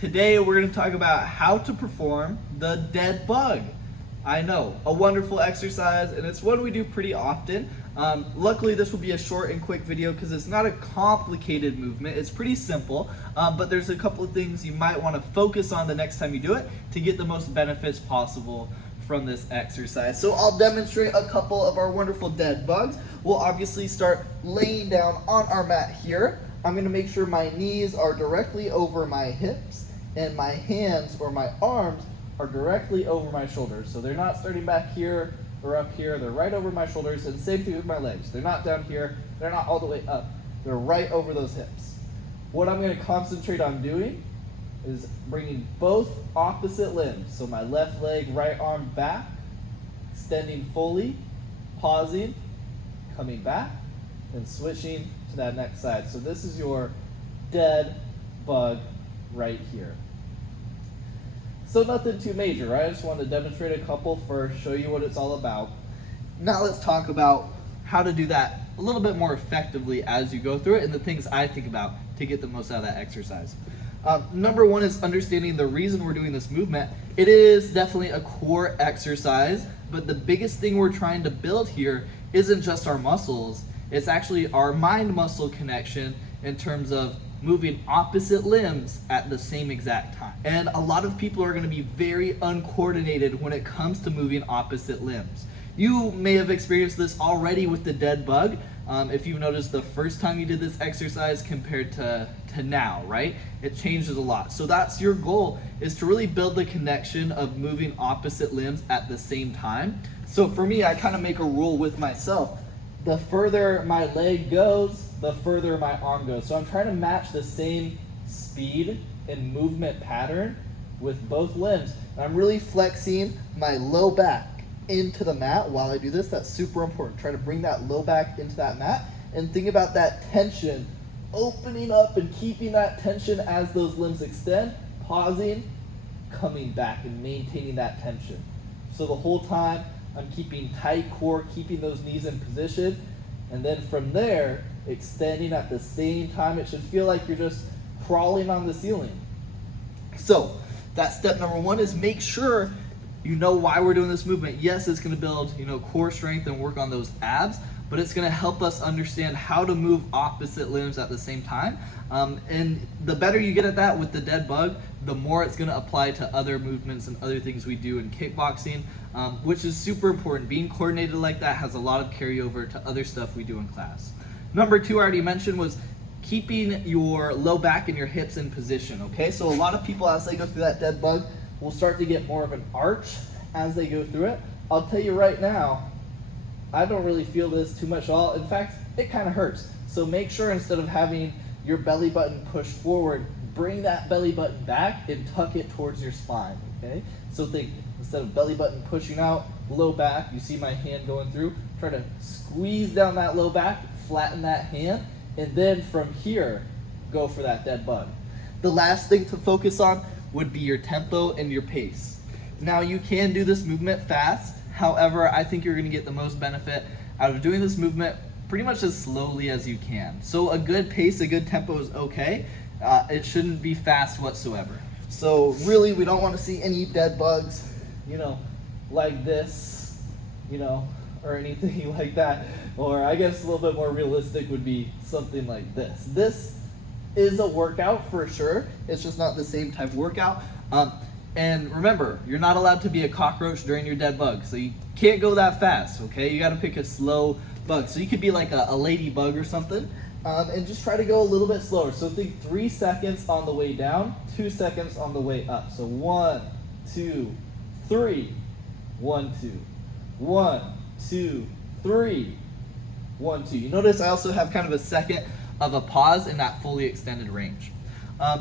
Today we're going to talk about how to perform the dead bug. I know, a wonderful exercise, and it's one we do pretty often. Luckily this will be a short and quick video because it's not a complicated movement. It's pretty simple, but there's a couple of things you might want to focus on the next time you do it to get the most benefits possible from this exercise. So I'll demonstrate a couple of our wonderful dead bugs. We'll obviously start laying down on our mat here. I'm going to make sure my knees are directly over my hips and my hands or my arms are directly over my shoulders. So they're not starting back here or up here, they're right over my shoulders, and same thing with my legs. They're not down here, they're not all the way up, they're right over those hips. What I'm going to concentrate on doing is bringing both opposite limbs, so my left leg, right arm back, extending fully, pausing, coming back, and switching to that next side. So this is your dead bug right here. So nothing too major, right? I just wanted to demonstrate a couple first, show you what it's all about. Now let's talk about how to do that a little bit more effectively as you go through it and the things I think about to get the most out of that exercise. Number one is understanding the reason we're doing this movement. It is definitely a core exercise, but the biggest thing we're trying to build here isn't just our muscles, it's actually our mind-muscle connection in terms of moving opposite limbs at the same exact time. And a lot of people are going to be very uncoordinated when it comes to moving opposite limbs. You may have experienced this already with the dead bug. If you've noticed the first time you did this exercise compared to now, right? It changes a lot. So that's your goal, is to really build the connection of moving opposite limbs at the same time. So for me, I kind of make a rule with myself. The further my leg goes, the further my arm goes. So I'm trying to match the same speed and movement pattern with both limbs. And I'm really flexing my low back into the mat while I do this. That's super important. Try to bring that low back into that mat and think about that tension, opening up and keeping that tension as those limbs extend, pausing, coming back and maintaining that tension. So the whole time I'm keeping tight core, keeping those knees in position, and then from there, extending at the same time. It should feel like you're just crawling on the ceiling. So that's step number one, is make sure you know why we're doing this movement. Yes, it's going to build, core strength and work on those abs, but it's going to help us understand how to move opposite limbs at the same time. And the better you get at that with the dead bug, the more it's going to apply to other movements and other things we do in kickboxing, which is super important. Being coordinated like that has a lot of carryover to other stuff we do in class. Number two, I already mentioned, was keeping your low back and your hips in position, okay? So a lot of people, as they go through that dead bug, will start to get more of an arch as they go through it. I'll tell you right now, I don't really feel this too much at all. In fact, it kind of hurts. So make sure, instead of having your belly button pushed forward, bring that belly button back and tuck it towards your spine, okay? So think, instead of belly button pushing out, low back, you see my hand going through, try to squeeze down that low back, flatten that hand, and then from here, go for that dead bug. The last thing to focus on would be your tempo and your pace. Now, you can do this movement fast. However, I think you're going to get the most benefit out of doing this movement pretty much as slowly as you can. So a good pace, a good tempo is okay. It shouldn't be fast whatsoever. So really, we don't want to see any dead bugs, like this, or anything like that. Or I guess a little bit more realistic would be something like this. This is a workout for sure. It's just not the same type of workout. And remember, you're not allowed to be a cockroach during your dead bug. So you can't go that fast, okay? You got to pick a slow bug. So you could be like a ladybug or something, and just try to go a little bit slower. So think 3 seconds on the way down, 2 seconds on the way up. So 1, 2, 3, 1, 2, 1, 2, 3, 1, 2. You notice I also have kind of a second of a pause in that fully extended range.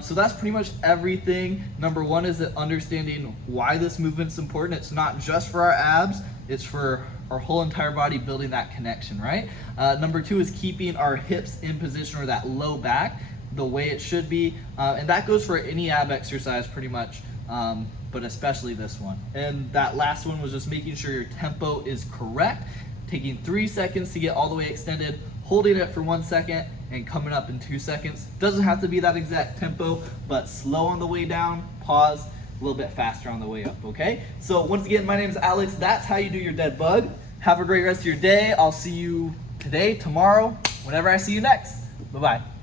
So that's pretty much everything. Number one is that understanding why this movement's important. It's not just for our abs, it's for our whole entire body, building that connection, right? Number two is keeping our hips in position, or that low back, the way it should be. And that goes for any ab exercise pretty much, but especially this one. And that last one was just making sure your tempo is correct, taking 3 seconds to get all the way extended, holding it for 1 second, and coming up in 2 seconds. Doesn't have to be that exact tempo, but slow on the way down, pause, a little bit faster on the way up, okay? So once again, my name is Alex. That's how you do your dead bug. Have a great rest of your day. I'll see you today, tomorrow, whenever I see you next. Bye-bye.